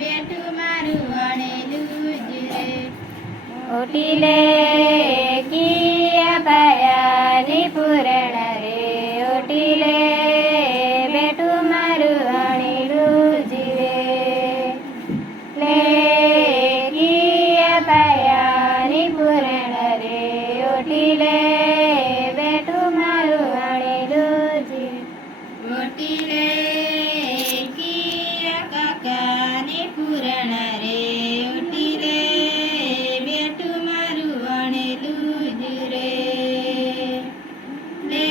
બેઠું મારું વણેલું જ રે. ઓટીલે કિયા પાયાની પૂરણ રે. ઓટીલે બેઠું મારું વણેલું જ રે. લે કિયા પાયાની પૂરણ રે. ઓટીલે બેઠું મારું વણેલું જ રે. ઓટીલે કિયા કાકાની પૂરણ રે. ઓટીલે બેઠું મારું વણેલું જ રે. લે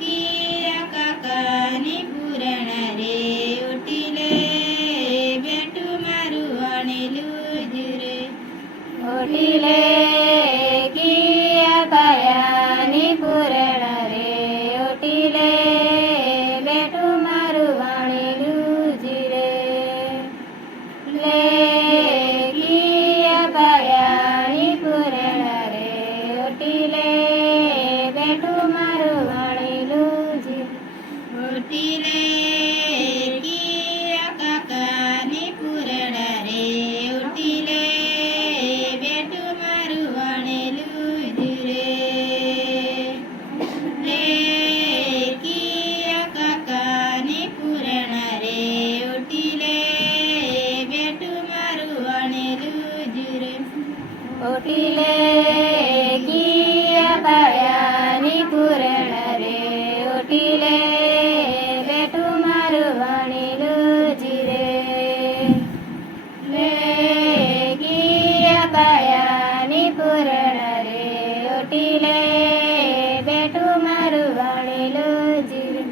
કિયા કાકાની પૂરણ રે. ઓટીલે બેઠું મારું વણેલું જ રે. ઓટીલે કિયા પાયાની પૂરણ રે. ઓટીલે બેઠું મારું વણેલું જ રે. લે કિયા પાયાની પૂરણ રે. ઓટીલે બેઠું મારું વણેલું જ રે. ઓટીલે કિયા કાકાની પૂરણ રે. ઓટીલે બેઠું મારું વણેલું જ રે. લે કિયા કાકાની પૂરણ રે. ઓટીલે બેઠું મારું વણેલું જ રે. ઓટીલે કિયા પાયાની પૂરણ રે. ઓટીલે બેઠું મારું વણેલું જ રે. લે કિયા પાયાની પૂરણ રે. ઓટીલે બેઠું મારું વણેલું જ રે.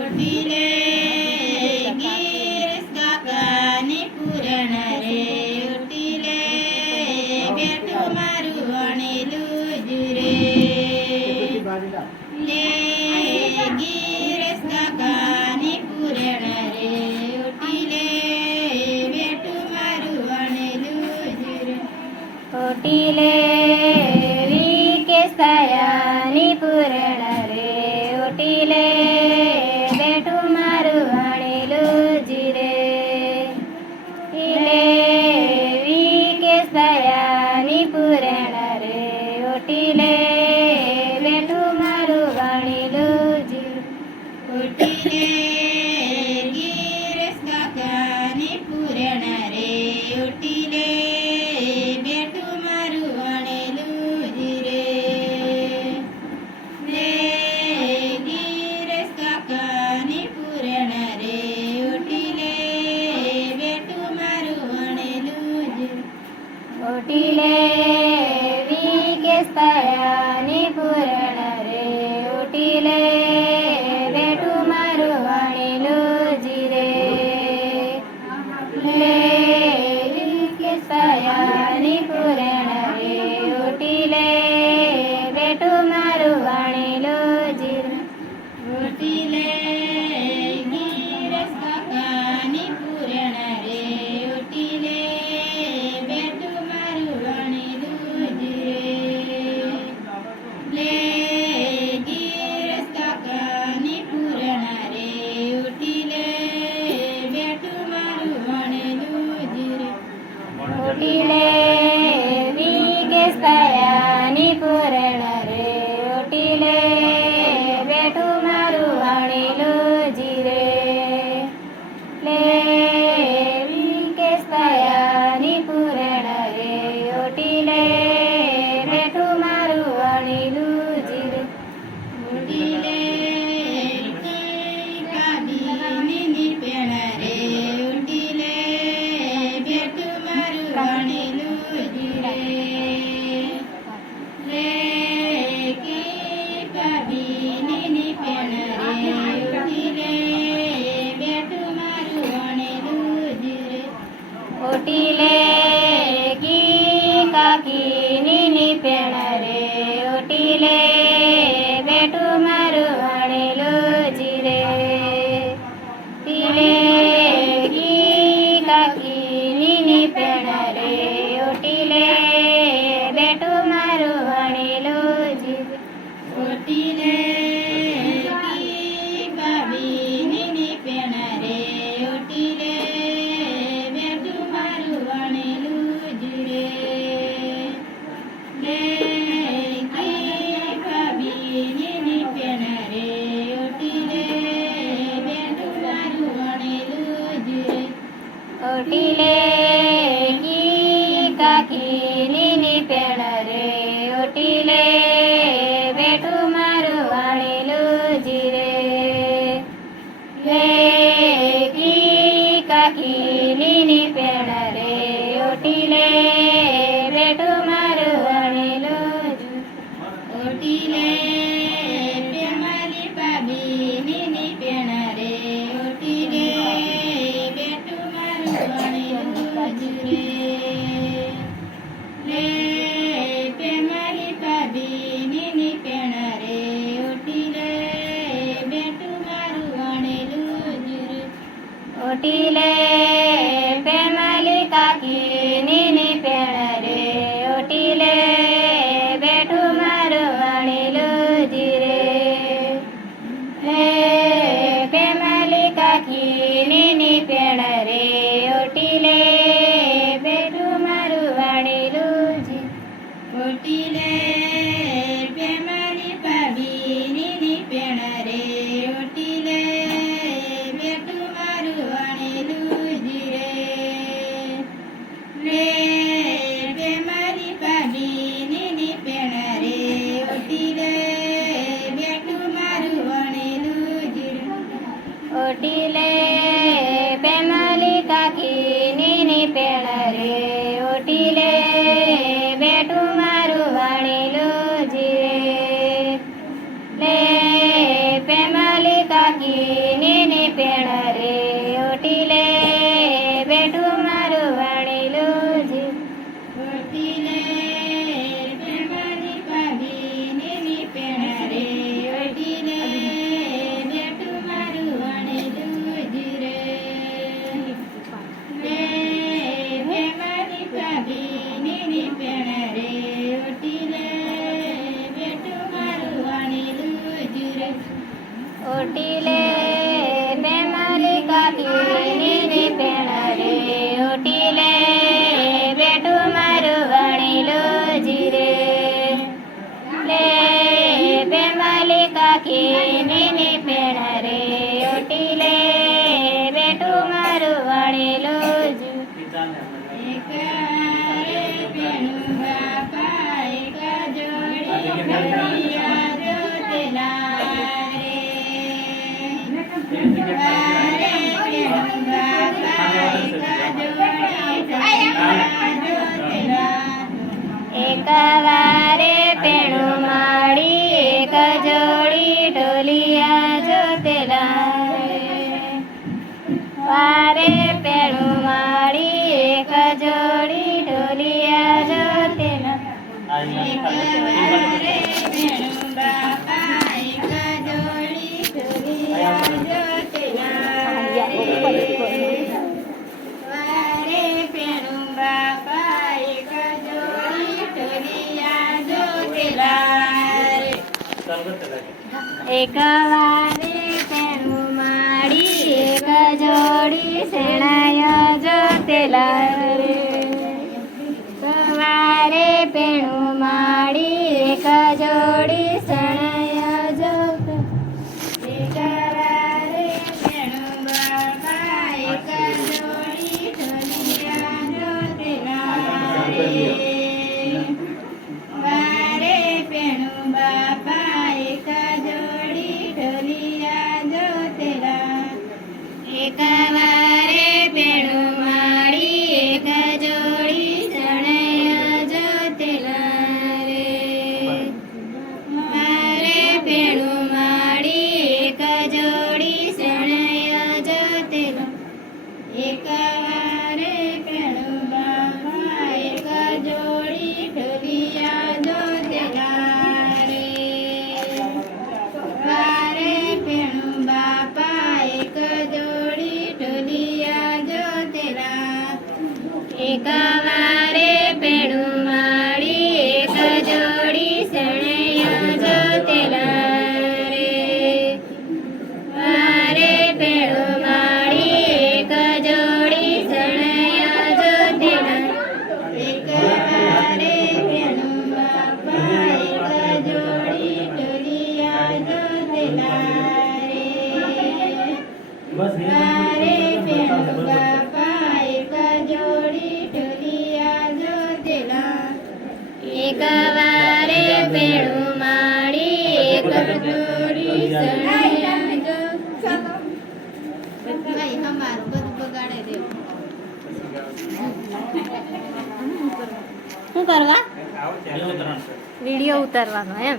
ઓટીલે ગીરેશ કાકાની પૂરણ રે. ઓટીલે બેઠું મારું વણેલું જ રે. લે ગીરેશ કાકાની પૂરણ રે. ઓટીલે બેઠું મારું વણેલું જ રે. ઓટીલે વિકેશ પાયાની પૂરણ રે. ઓટીલે બેઠું મારું વણેલું જ રે. લે વિકેશ પાયાની પૂરણ રે. ઓટીલે બેઠું મારું વણેલું જ રે. ઓટીલે ગીરેશ કાકાની પૂરણ રે. ઓટીલે બેઠું મારું વણેલું જ રે. લે ગીરેશ કાકાની પૂરણ રે. ઓટીલે બેઠું મારું વણેલું જ રે. ઓટીલે વિકેશ પાયાની પૂરણ રે. ઓટીલે બેઠું મારું વણેલું જ રે. લે વિકેશ પાયાની પૂરણ રે. ઓટીલે બેઠું મારું વણેલું જ રે. ઓટીલે ગીરેશ કાકાની પૂરણ રે. ઓટીલે બેઠું મારું વણેલું જ રે. લે ગીરેશ કાકાની પૂરણ રે. ઓટીલે બેઠું મારું વણેલું જ રે. ઓટીલે વિકેશ પાયાની પૂરણ રે. ઓટીલે બેઠું મારું વણેલું જ રે. લે વિકેશ પાયાની પૂરણ રે. ઓટીલે બેઠું મારું વણેલું જ રે. ઓટીલે કાબીની પેણ રે. ઓટીલે બેઠું મારું વણેલું જ રે. લે કાબીની પેણ રે. ઓટીલે બેઠું મારું વણેલું જ રે. ઓટીલે કી કાકીની પેણ રે. ઓટીલે બેઠું મારું વણેલું જ રે. ટીલે કી કાકીની પેણ રે. ઓટીલે બેઠું મારું વણેલું જ રે. ઓટીલે કી ભાભીની પેણ રે. ઓટીલે ઓટીલે કી કાકી નીની પેણ રે ઓટીલે બેઠું મારું વાણેલું જીરે લે કી કાકી નીની પેણ રે ઓટીલે બેઠું મારું વાણેલું ઓટીલે પ્રેમાલી ભાભી નીની પેણ રે ઓટીલે બેઠું મારું વણેલું જુરે લે પ્રેમાલી ભાભી નીની પેણ રે ઓટીલે બેઠું મારું વણેલું જુરે ઓટીલે પેમાલી કાકી નીની પેણ રે ઓટીલે બેઠું મારું વાણેલું જીરે લે પેમાલી કાકી નીની પેણ રે ઓટીલે બેઠું મારું વાણેલું જીરે ઓટીલે પ્રેમાલી ભાભી નીની પેણ રે ઓટીલે બેઠું મારું વણેલું જીરે લે પ્રેમાલી ભાભી નીની પેણ રે ઓટીલે બેઠું મારું વણેલું જીરે ઓટીલે પેમાલી કાકી નીની પેણ રે ઓટીલે બેઠું મારું વાણેલું જીરે લે પેમાલી કાકી નીની પેણ રે ઓટીલે બેઠું મારું વાણેલું જીરે ઓટીલે પ્રેમાલી ભાભી નીની પેણ રે ઓટીલે બેઠું મારું વણેલું જીરે લે પ્રેમાલી ભાભી નીની પેણ રે ઓટીલે બેઠું મારું વણેલું જીરે ઓટીલે પેમાલી કાકી નીની પેણ રે ઓટીલે બેઠું મારું વાણેલું જીરે લે પેમાલી કાકી નીની પેણ રે ઓટીલે બેઠું મારું વાણેલું જીરે એક રે પેણું બાપા એક જોડી કરિયા જોતેલા રે વારે પેણું બાપા એક જોડી કરિયા જોતેલા એક વારે પેણું માડી એક જોડી ઢોલિયા જોતેલા રે વારે પેણું માડી એક જોડી ઢોલિયા જોતેલા એક વારે પેણું બાપા એક જોડી કરિયા જોતેલા રે વારે પેણું બાપા એક જોડી કરિયા જોતેલા રે એક વારે પેણું માડી એક જોડી શેણાય જોતેલા રે સવારે પેણું માડી એક જોડી શેણાય જોતેલા એક વારે પેણું બાપા એક જોડી કરિયા જોતેલા રે વારે પેણું બાપા એક જોડી ઢોલિયા જોતેલા એક વારે પેણું માડી એક જોડી શરણાય જોતેલા રે વારે પેણું માડી એક જોડી શરણાય જોતેલા એક વારે પેણું બાપા એક જોડી ઢોલિયા જોતેલા રે વારે પેણું બાપા એક જોડી ઢોલિયા જોતેલા એક વારે પેણું માડી એક જોડી શરણાય જોતેલા રે વારે પેણું માડી એક જોડી શરણાય જોતેલા એક વારે પેણું બાપા એક જોડી ઢોલિયા જોતેલા રે વારે પેણું બાપા એક વારે પેણું માળી એક જોડી શરણાઈ જો ભાઈ અમારું બધું બગાડે દેવું. શું કરવા વિડીયો ઉતારવાનો એમ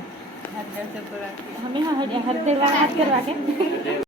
हमें हर देवा हाथ करवा के